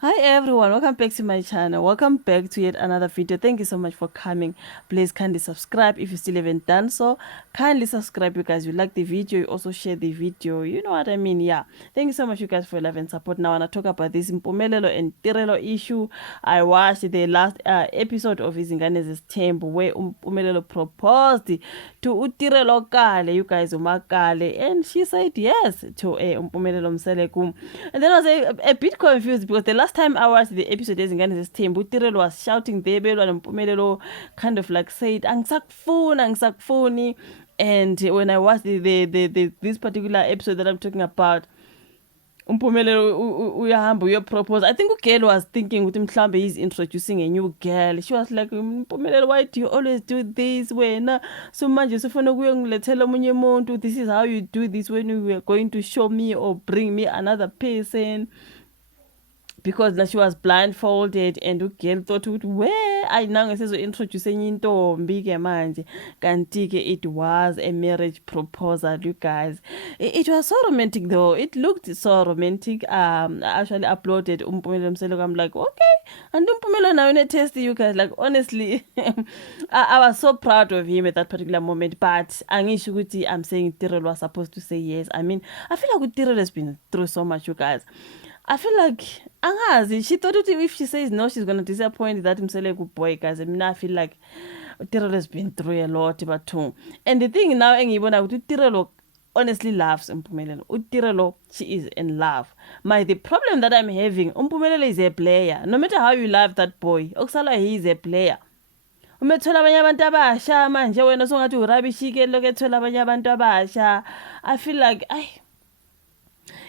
Hi everyone, welcome back to my channel. Welcome back to yet another video. Thank you so much for coming. Please kindly subscribe if you still haven't done so. Kindly subscribe, you guys. You like the video, you also share the video. You know what I mean? Yeah. Thank you so much, you guys, for your love and support. Now I want to talk about this Mpumelelo and Tirelo issue. I watched the last episode of Izingane's Temple where Mpumelelo proposed to Utirelo Kale, you guys, Umakale, and she said yes to Mpumelelo Mselekum. And then I was a bit confused because the last time I watched the episode Ezingane's Temple, Utirelo was shouting there, and Mpumelelo kind of like said, Angisakufuni. And when I watched this particular episode that I'm talking about, Mpumelelo uyahamba uyopropose. I think ugirl was thinking ukuthi mhlambe he's introducing a new girl. She was like, Mpumelelo, why do you always do this wena? So manje sifuna ukuyongilethela omunye umuntu. This is how you do this when you were going to show me or bring me another person. Because now she was blindfolded and ugirl thought ukuthi where ayinanga sezo-introduce enye intombi ke manje kanti ke it was a marriage proposal, you guys. It was so romantic though. It looked so romantic. I actually uploaded Mpumelelo Mseleku. I'm like, okay, and Mpumelelo now in a test, you guys. Like honestly, I was so proud of him at that particular moment. But angisho ukuthi I'm saying Tirelo was supposed to say yes. I mean, I feel like Tirelo has been through so much, you guys. I feel like angazi, she thought if she says no, she's gonna disappoint that Mseleku boy, guys. I mean, I feel like Tirelo has been through a lot, but and the thing now, engibona ukuthi Tirelo honestly loves Mpumelelo. Tirelo, she is in love. The problem that I'm having, Mpumelelo is a player. No matter how you love that boy, okusala he is a player. Umethola abanye abantu abasha manje wena songathi urabishike lokho ethola abanye abantu abasha. I feel like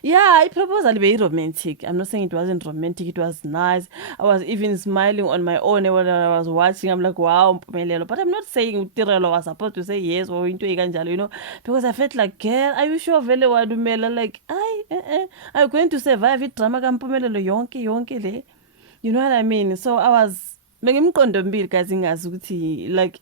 yeah, proposal very romantic. I'm not saying it wasn't romantic. It was nice. I was even smiling on my own when I was watching. I'm like, wow, Mpumelelo. But I'm not saying Tirelo was supposed to say yes or into Iganjalo, you know, because I felt like, girl, are you sure vele wadumela? Like, are you going to survive it? Drama ka Mpumelelo yonke le. You know what I mean? So I was, ngimqondo mbili guys ingazi ukuthi like,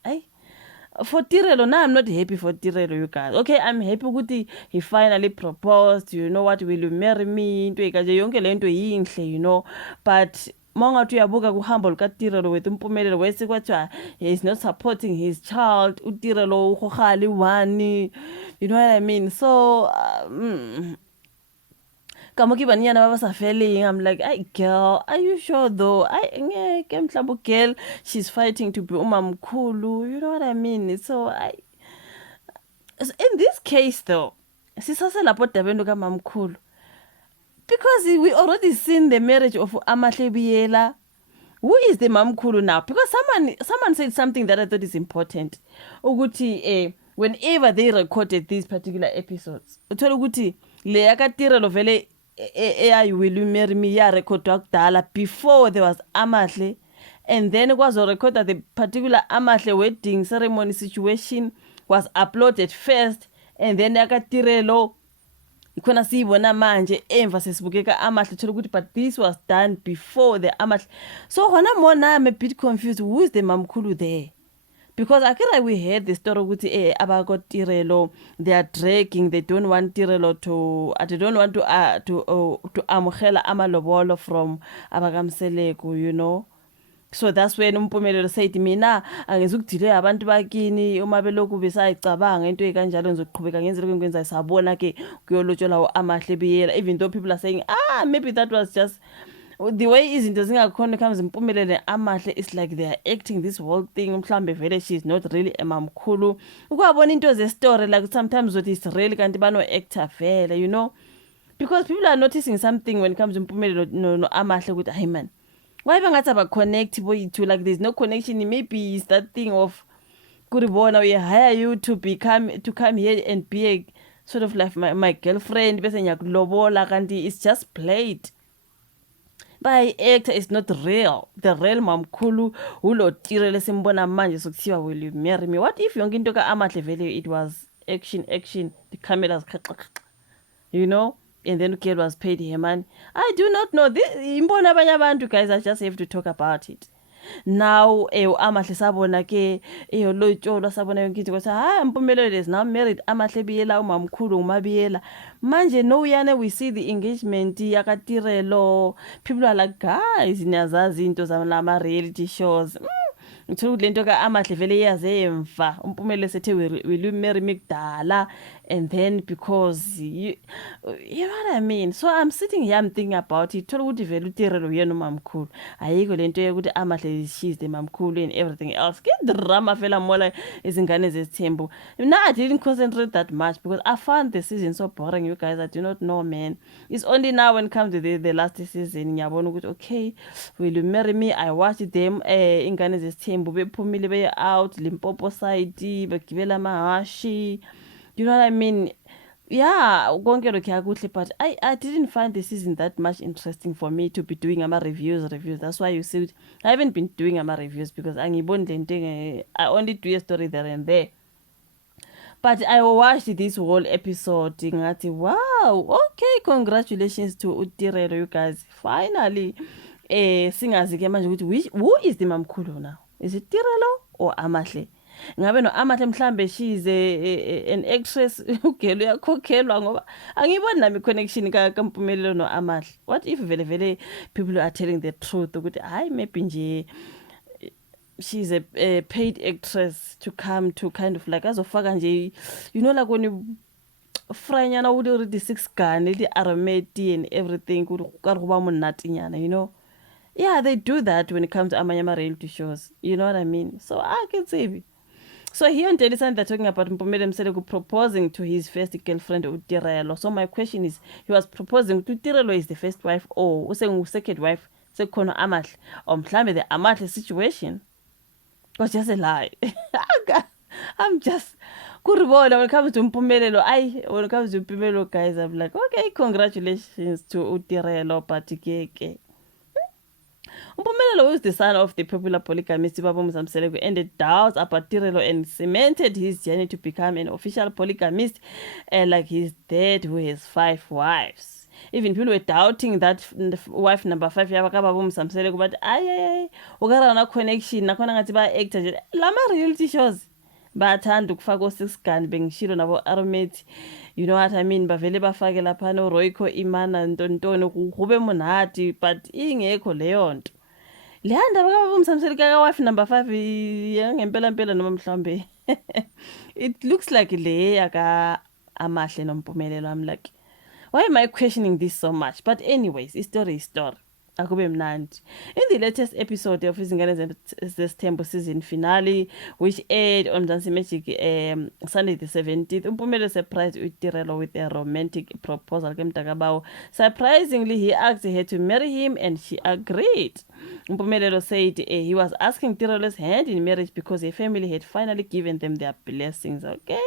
for Tirelo, now I'm not happy for Tirelo, you guys. Okay, I'm happy ukuthi he finally proposed. You know what? Will you marry me? Into ikaje yonke lento yinhle, you know. But mongathi uyabuka kuhambo luka Tirelo with Mpumelelo wese kwathiwa he is not supporting his child. UTirelo uhohali wani. You know what I mean? So kamuki banyana babasafeli. I'm like, hey girl, are you sure though? Ngeke mhlawumbe girl, she's fighting to be umamkhulu. You know what I mean? So in this case though, sisaselapho dabeni kamamkhulu, because we already seen the marriage of Amahle Biyela. Who is the mamkhulu now? Because someone said something that I thought is important. Ukuthi whenever they recorded these particular episodes, uthola ukuthi le yakaTirelo vele will you marry me ya recordwa kudala before there was Amahle, and then kwazorekhoda the particular Amahle wedding ceremony situation was uploaded first, and then yakaTirelo ikhona siyibona manje emva sesibukeka Amahle thola ukuthi but this was done before the Amahle. So hona mona I'm a bit confused, who is the mamkhulu there? Because I feel like we heard the story ukuthi about Tirelo, they are dragging, they don't want Tirelo to they don't want to amukela amalobolo from abakamseleku, you know. So that's when Mpumelelo said mina angizukudile abantu bakini uma beloku besayicabanga into ekanjalo ngizoqhubeka ngenze lokho engikwenza sabona ke kuyolotshola Amahle Biyela, even though people are saying maybe that was just the way izinto zingakhona comes Mpumelelo Amahle. It's like they are acting this whole thing mhlambe vele she's not really emamkhulu. Ukwabona into ze story like sometimes what is real kanti bano actor vele, you know, because people are noticing something when it comes to Mpumelelo no Amahle ukuthi hey man, why bangathi aba-connect boyithu, like there's no connection. Maybe it's that thing of kuribona we hire you to come here and be a sort of like my girlfriend bese ngiyakulobola kanti it's just played by actor. Is not real. The real mamkhulu ulo Tirelo simbona manje sokuthiwa will you marry me. What if yonke into ka-Amahle vele it was action, the cameras, you know, and then girl was paid her money. I do not know this. Imbona abanye abantu, guys, I just have to talk about it. now Amahle sabona ke lotsholwa sabona yonke into ukuthi hayi Mpumelelo is now married, Amahle biyela umamkhulu ngumabiyela manje no Uyane we see the engagement yakaTirelo, people are like guys niyazazi into zama reality shows. Ngithola ukuthi lento kaAmahle vele iyaze emva uMpumelelo sethe will you marry me kudala, and then because you know what I mean. So I'm sitting here I'm thinking about it. Thola ukuthi vele uTirelo uyena umamkhulu ayikho lento yokuthi Amahle she's the mamkhulu and everything else. Ke drama vela mola izingane zesithembu. Now I didn't concentrate that much because I found the season so boring. You guys, I do not know, man. It's only now when it comes to the last season ngiyabona ukuthi okay, will you marry me? I watched them ingane zesithembu bephumile beye out Limpopo side begibela amahashi. You know what I mean? Yeah, konke lokho yakuhle, but I didn't find the season that much interesting for me to be doing reviews. That's why you see I haven't been doing reviews because angiboni lento I only do a story there and there. But I watched this whole episode ngathi wow, okay, congratulations to uTirelo, you guys. Finally singazi ke manje ukuthi who is the mamkhulu now? Is it Tirelo or Amahle? Ngabe no Amahle mhlambe she's an actress ugelo uyakhokhelwa ngoba angiboni nami connection kaMpumelelo no Amahle. What if vele people are telling the truth ukuthi hayi maybe nje she's a paid actress to come to kind of like azofaka nje, you know, like when you franyana would already 6 gun the aromati and everything ku ka re go ba monatinyana, you know. Yeah, they do that when it comes to amanyama reality shows. You know what I mean? So I can say. So here on Daily Sun, they're talking about Mpumelelo Mseleko proposing to his first girlfriend, Tirelo. So my question is, he was proposing to Tirelo is the first wife or second wife, second Amahle, or mhlambe the Amahle situation? Was just a lie. I'm just when it comes to Mpumelelo, when it comes to Mpumelelo, guys, I'm like, okay, congratulations to Tirelo, but Keke. Mpumelelo, who is the son of the popular polygamist Babonga Mseleko, ended doubts about Tirelo and cemented his journey to become an official polygamist, like his dad who has 5 wives. Even people were doubting that wife number 5 Babonga Mseleko, but ukara na connection nakhona ngathi ba actor nje lama reality shows bathanda ukufaka o6 gun bengishilo nabo Arometi. You know what I mean? Bavele bafake lapha no Royco Imana ntontoni kube munati, but ingekho leyo nto. Lehanda bakaBabonga Mseleko ka wife number 5 yangempela mpela noma mhlambe. It looks like le aka Amahle noMpumelelo. I'm like, why am I questioning this so much? But anyways, story is story. Akube mnandi. In the latest episode of Izingane Zesithembu season finale, which aired on Mzansi Magic Sunday the 17th, Mpumelelo surprised uTirelo with a romantic proposal. Surprisingly, he asked her to marry him and she agreed. Mpumelelo said he was asking Tirelo's hand in marriage because her family had finally given them their blessings. Okay?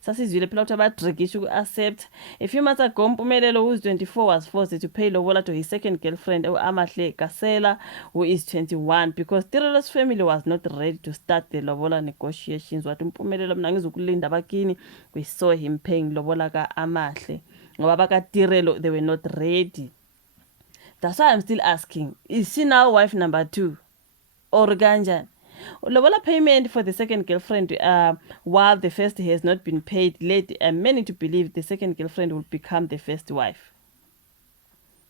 Sasizwile phela ukuthi abadregisha uku-accept. A few months ago, Mpumelelo, who is 24, was forced to pay lobola to his second girlfriend, Amahle Kasela, who is 21, because Tirelo's family was not ready to start the lobola negotiations. Wathi Mpumelelo mina ngizokulinda bakini, we saw him paying lobola ka-Amahle. Ngoba baka-Tirelo, they were not ready. That's why I'm still asking, is she now wife number 2? Or kanjani? Lobola payment for the second girlfriend, while the first has not been paid, led many to believe the second girlfriend will become the first wife.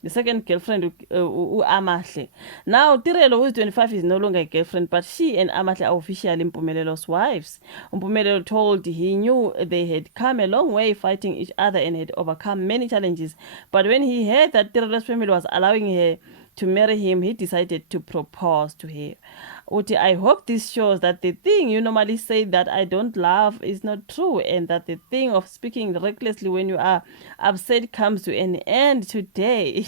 The second girlfriend, Amahle. Now, Tirelo, who is 25, is no longer a girlfriend, but she and Amahle are officially Mpumelelo's wives. Mpumelelo told he knew they had come a long way fighting each other and had overcome many challenges. But when he heard that Tirelo's family was allowing her to marry him, he decided to propose to her. Uti, I hope this shows that the thing you normally say that I don't love is not true, and that the thing of speaking recklessly when you are upset comes to an end today.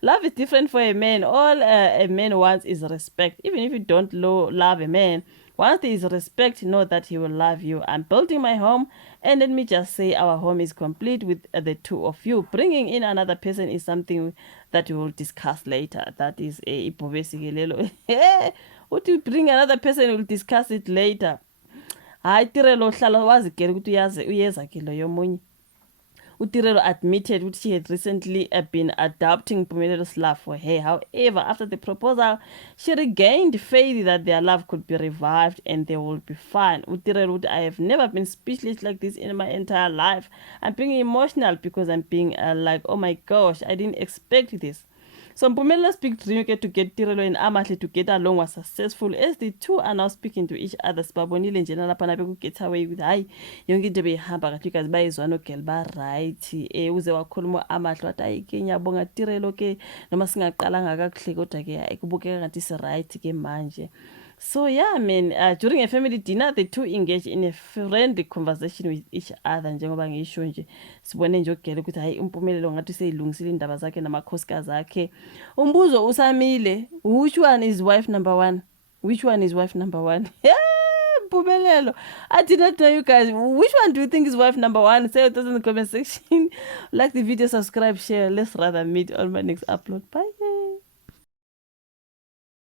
Love is different for a man. All a man wants is respect. Even if you don't love a man, once there is respect, know that he will love you. I'm building my home, and let me just say our home is complete with the two of you. Bringing in another person is something that we will discuss later. That is a Ipobesigelelo. What you bring another person, we'll discuss it later. Hayi Tirelo hlala wazigela ukuthi uyeza ke lo yomunye. Utirelo admitted that she had recently been adopting Mpumelo's love for her. However, after the proposal, she regained faith that their love could be revived and they would be fine. Utirelo, I have never been speechless like this in my entire life. I'm being emotional because I'm being like, oh my gosh, I didn't expect this. So Mpumelela's big dream to get Tirelo and Amahle to get along was successful as the two are now speaking to each other. Sibabonile nje nalapha beku-get away with hayi yonke into beyihamba kahle guys bayizwana ogel ba-right uze wakhuluma Amahle wathi hayi ke ngiyabonga Tirelo ke noma singaqalanga kakuhle kodwa ke hayi kubukeka ngathi si-right ke manje. So yeah, man, during a family dinner, the two engaged in a friendly conversation with each other. Njengoba ngisho nje sibone nje ogele ukuthi hayi Impumelelo ngathi seyilungisile indaba zakhe namakhosikazi akhe. Umbuzo usamile, which one is wife number 1? Which one is wife number 1? Yeah, Mpumelelo. I did not tell you guys. Which one do you think is wife number 1? Say it in the comment section. Like the video, subscribe, share. Let's rather meet on my next upload. Bye.